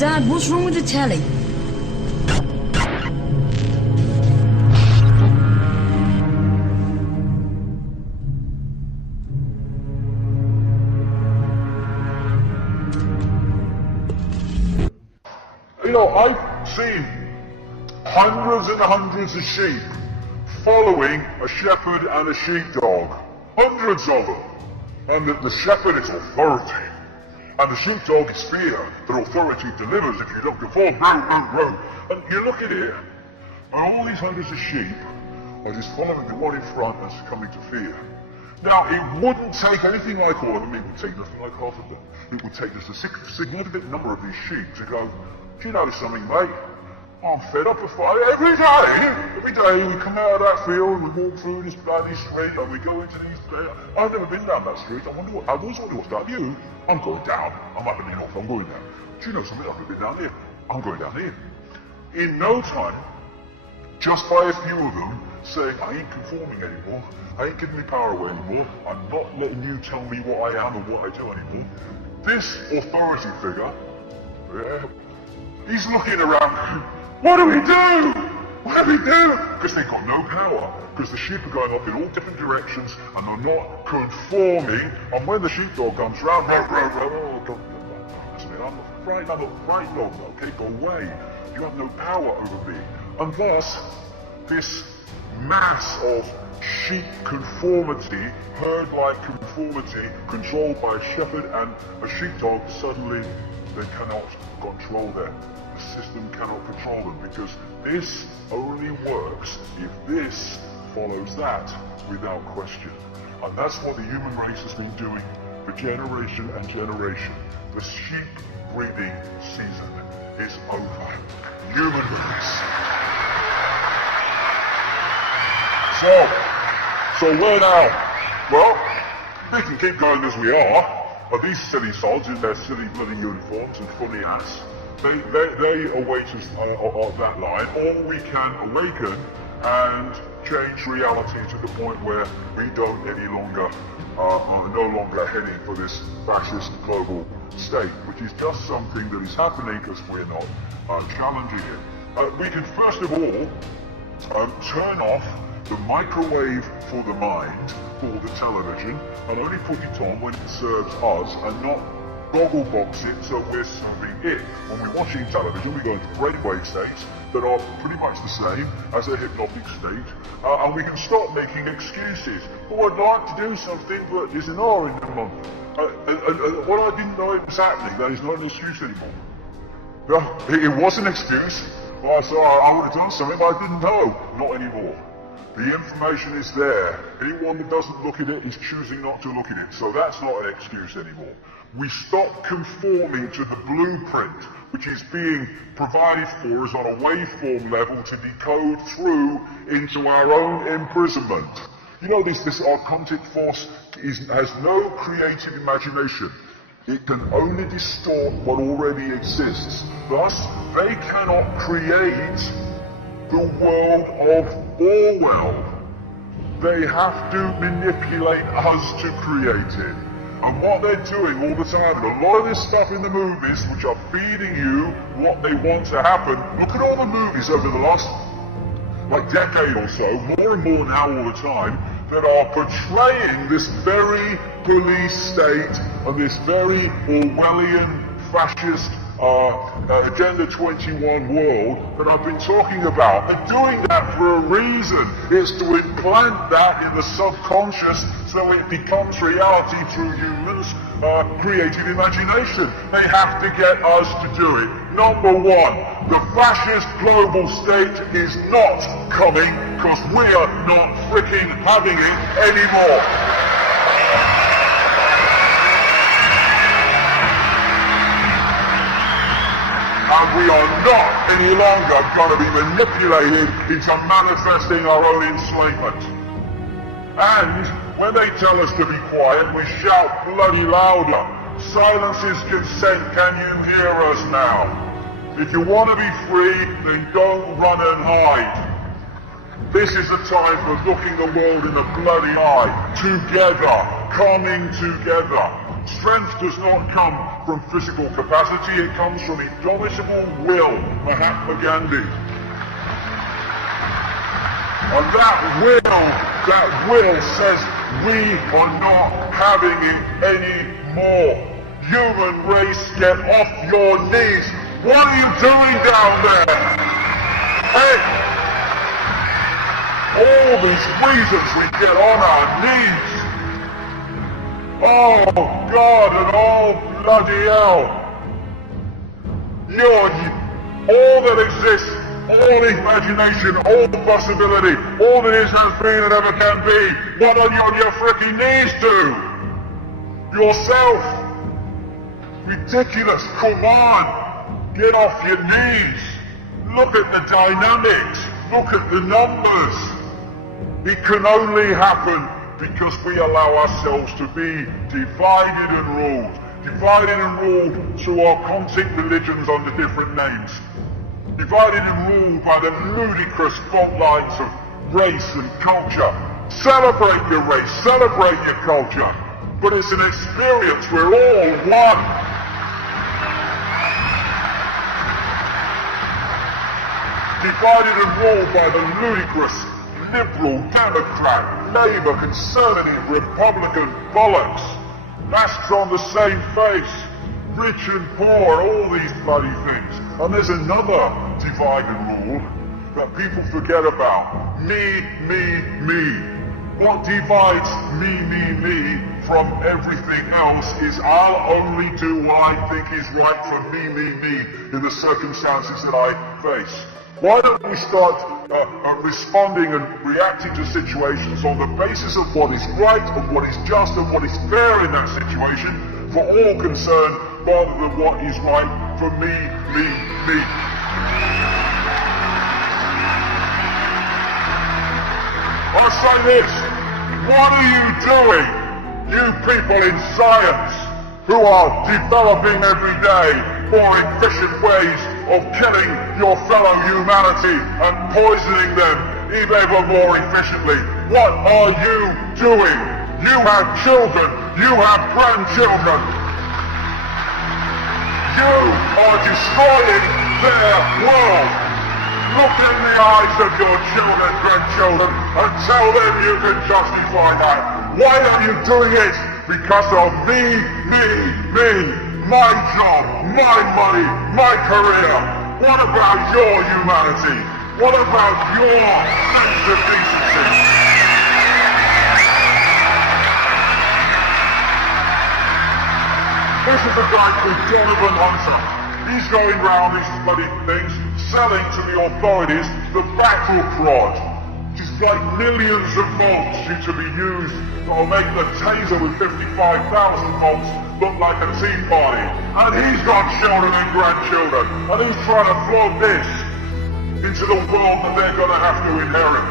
Dad, what's wrong with the telly? You know, I've seen hundreds and hundreds of sheep following a shepherd and a sheepdog. Hundreds of them. And the shepherd is authority. And the sheepdog is fear that authority delivers if you don't conform. Row. And you look at it, and all these hundreds of sheep are just following the one in front and succumbing to fear. Now, it wouldn't take anything like all of them, it would take nothing like half of them. It would take just a significant number of these sheep to go, do you notice something, mate? I'm fed up of fighting every day we come out of that field, we walk through this bloody street, and we go into these, I've never been down that street, I always wonder what's down you. I'm going down, I'm up in the north, I'm going down. Do you know something, I've never been down here, I'm going down here. In no time, just by a few of them saying, I ain't conforming anymore, I ain't giving me power away anymore, I'm not letting you tell me what I am and what I do anymore, this authority figure, he's looking around, what do we do? What do we do? Because they've got no power. Because the sheep are going up in all different directions and they're not conforming. And when the sheepdog comes round, listen, I'm not frightened of them, okay? Go away. You have no power over me. And thus, this mass of sheep conformity, herd-like conformity, controlled by a shepherd and a sheepdog, suddenly they cannot control them. The system cannot control them because this only works if this follows that without question. And that's what the human race has been doing for generation and generation. The sheep breeding season is over. Human race. So where now? Well, we can keep going as we are, but these silly sods in their silly bloody uniforms and funny ass, they await us on that line, or we can awaken and change reality to the point where we don't any longer, no longer heading for this fascist global state, which is just something that is happening because we're not challenging it. We can first of all turn off the microwave for the mind, called the television, and only put it on when it serves us and not goggle box it so we're serving it. When we're watching television, we go into brainwave states that are pretty much the same as a hypnotic state, and we can stop making excuses. Oh, I'd like to do something, but there's an R in the month. And what I didn't know it was happening, that is not an excuse anymore. No, it was an excuse. Well, so I would have done something, but I didn't know. Not anymore. The information is there. Anyone that doesn't look at it is choosing not to look at it. So that's not an excuse anymore. We stop conforming to the blueprint, which is being provided for us on a waveform level to decode through into our own imprisonment. You know, this archontic force has no creative imagination. It can only distort what already exists. Thus, they cannot create the world of Orwell. They have to manipulate us to create it. And what they're doing all the time, and a lot of this stuff in the movies, which are feeding you what they want to happen, look at all the movies over the last, decade or so, more and more now all the time, that are portraying this very police state and this very Orwellian, fascist, Agenda 21 world that I've been talking about. They're doing that for a reason. It's to implant that in the subconscious so it becomes reality through humans' creative imagination. They have to get us to do it. Number one, the fascist global state is not coming because we are not freaking having it anymore. And we are not any longer going to be manipulated into manifesting our own enslavement. And when they tell us to be quiet, we shout bloody louder. Silence is consent. Can you hear us now? If you want to be free, then don't run and hide. This is the time for looking the world in the bloody eye, together, coming together. Strength does not come from physical capacity, it comes from indomitable will, Mahatma Gandhi. And that will says we are not having it anymore. Human race, get off your knees. What are you doing down there? Hey! All these reasons we get on our knees. Oh God and oh bloody hell. All that exists, all imagination, all possibility, all that is, has been and ever can be, what are you on your frickin' knees to? Yourself. Ridiculous, come on. Get off your knees. Look at the dynamics. Look at the numbers. It can only happen because we allow ourselves to be divided and ruled. Divided and ruled through our content religions under different names. Divided and ruled by the ludicrous fault lines of race and culture. Celebrate your race, celebrate your culture. But it's an experience, we're all one. Divided and ruled by the ludicrous Liberal, Democrat, Labour, Conservative, Republican bollocks. Masks on the same face. Rich and poor, all these bloody things. And there's another divide and rule that people forget about. Me, me, me. What divides me from everything else is I'll only do what I think is right for me in the circumstances that I face. Why don't we start responding and reacting to situations on the basis of what is right and what is just and what is fair in that situation for all concerned rather than what is right for me. I say this, what are you doing, you people in science who are developing every day more efficient ways of killing your fellow humanity and poisoning them even more efficiently? What are you doing? You have children, you have grandchildren. You are destroying their world. Look in the eyes of your children, grandchildren, and tell them you can justify that. Why are you doing it? Because of me. My job, my money, my career. What about your humanity? What about your sense of decency? This is a guy called Donovan Hunter. He's going round these bloody things, selling to the authorities the battle prod, which is like millions of volts due to be used that'll make the taser with 55,000 volts look like a tea party. And he's got children and grandchildren, and he's trying to float this into the world that they're going to have to inherit.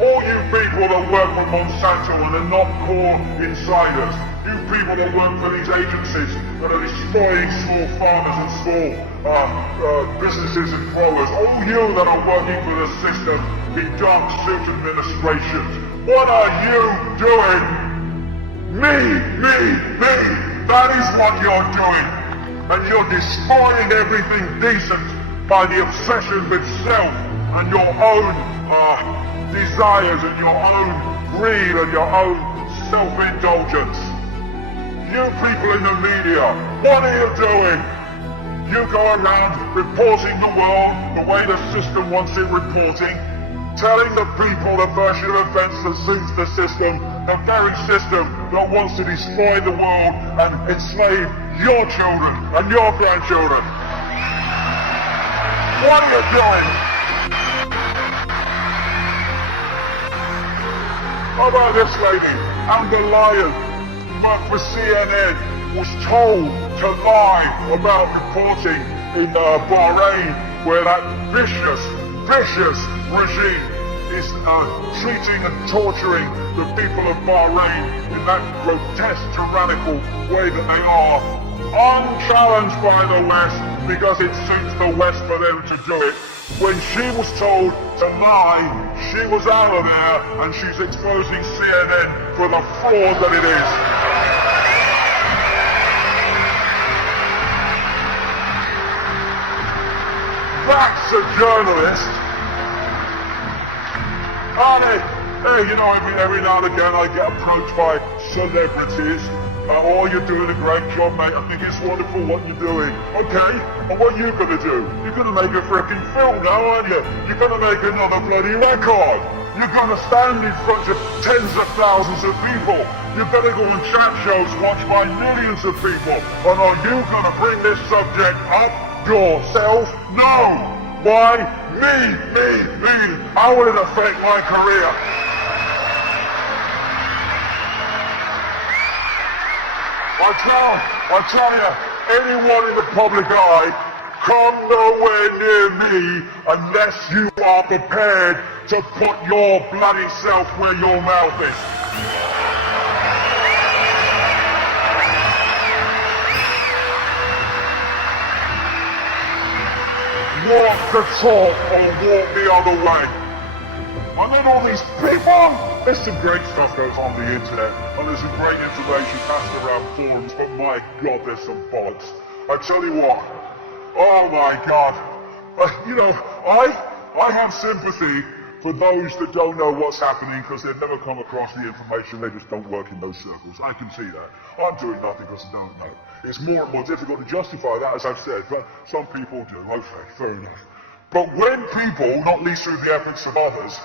All you people that work for Monsanto and are not core insiders, you people that work for these agencies that are destroying small farmers and small businesses and growers, all you that are working for the system in dark suit administrations, what are you doing? Me. That is what you're doing. And you're destroying everything decent by the obsession with self and your own desires and your own greed and your own self-indulgence. You people in the media, what are you doing? You go around reporting the world the way the system wants it reporting, telling the people the version of events that suits the system, the very system that wants to destroy the world and enslave your children and your grandchildren. What are you doing? How about this lady, Amber Lyon, worked for CNN, was told to lie about reporting in Bahrain where that vicious regime is treating and torturing the people of Bahrain in that grotesque, tyrannical way that they are, unchallenged by the West because it suits the West for them to do it. When she was told to lie, she was out of there and she's exposing CNN for the fraud that it is. That's a journalist. Hey, you know, every now and again I get approached by celebrities. Oh, you're doing a great job, mate. I think it's wonderful what you're doing. Okay, and what are you going to do? You're going to make a freaking film now, aren't you? You're going to make another bloody record. You're going to stand in front of tens of thousands of people. You're going to go on chat shows watched by millions of people. And are you going to bring this subject up yourself? No! Why? Me! How will it affect my career? I tell you, anyone in the public eye, come nowhere near me unless you are prepared to put your bloody self where your mouth is. Walk the talk or walk the other way. And then all these people, there's some great stuff goes on the internet, and there's some great information passed around forums, but my God, there's some bollocks. I tell you what, oh my God, you know, I have sympathy for those that don't know what's happening because they've never come across the information, they just don't work in those circles. I can see that. I'm doing nothing because I don't know. It's more and more difficult to justify that, as I've said, but some people do. Okay, fair enough. But when people, not least through the efforts of others,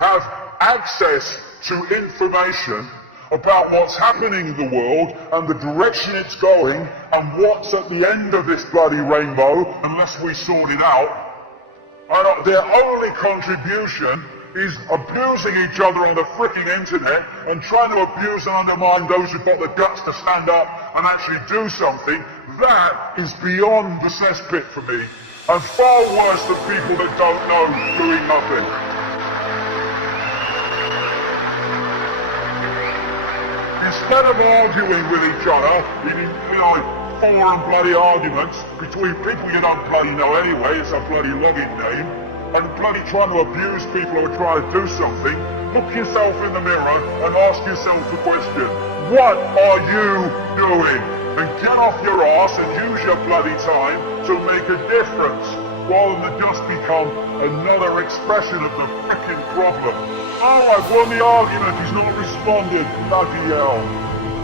have access to information about what's happening in the world and the direction it's going and what's at the end of this bloody rainbow, unless we sort it out, and their only contribution is abusing each other on the freaking internet and trying to abuse and undermine those who've got the guts to stand up and actually do something, that is beyond the cesspit for me, and far worse than people that don't know doing nothing. Instead of arguing with each other, in foreign bloody arguments between people you don't bloody know anyway, it's a bloody login name, and bloody trying to abuse people who are trying to do something, look yourself in the mirror and ask yourself the question, what are you doing? And get off your arse and use your bloody time to make a difference, rather than just become another expression of the frickin' problem. Oh, I've won the argument, he's not responded, bloody hell.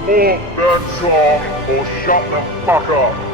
Walk the talk or shut the fuck up.